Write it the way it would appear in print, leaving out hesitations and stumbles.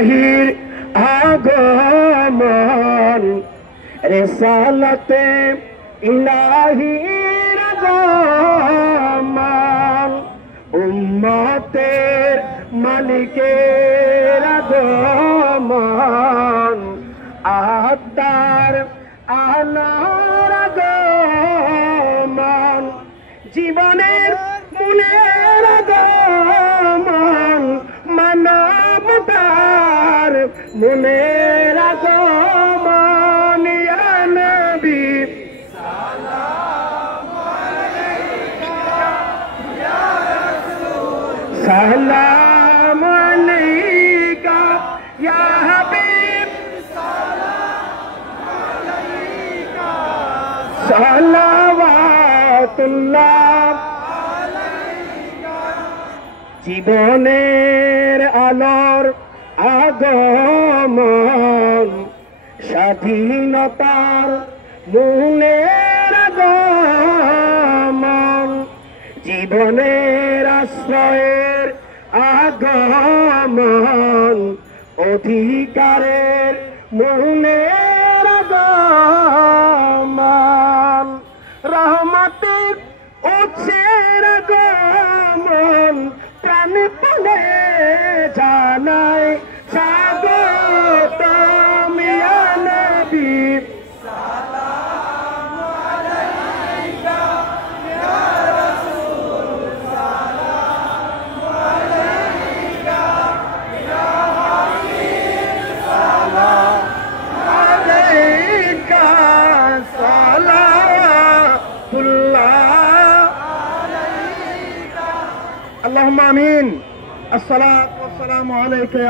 ইলাহির আগমন রিসালাতে ইলাহির আগমন উম্মতের মালিকের আগমন আত্মার আলোর আগমন জীবনের মনের আগমন মানবতার মনের আগমন ইয়া নবী সালাম আলাইকা ইয়া হাবিব সালাওয়াতুল্লাহ জীবনের আলোর আগমন স্বাধীনতার মূলের আগমন জীবনের আশ্রয়ের আগমন অধিকারের মূলের আগমন রহমতের উৎসের আগমন প্রাণপণে জানায় স্বাগতম ইয়া নবী সালাম আলাইকা ইয়া রাসূল সালাম আলাইকা ইয়া হাবিব সালাম আলাইকা সালাওয়াতুল্লাহ আলাইকা আল্লাহুম্মা আমিন আসসালাতু ওয়াসসালামু আলাইকা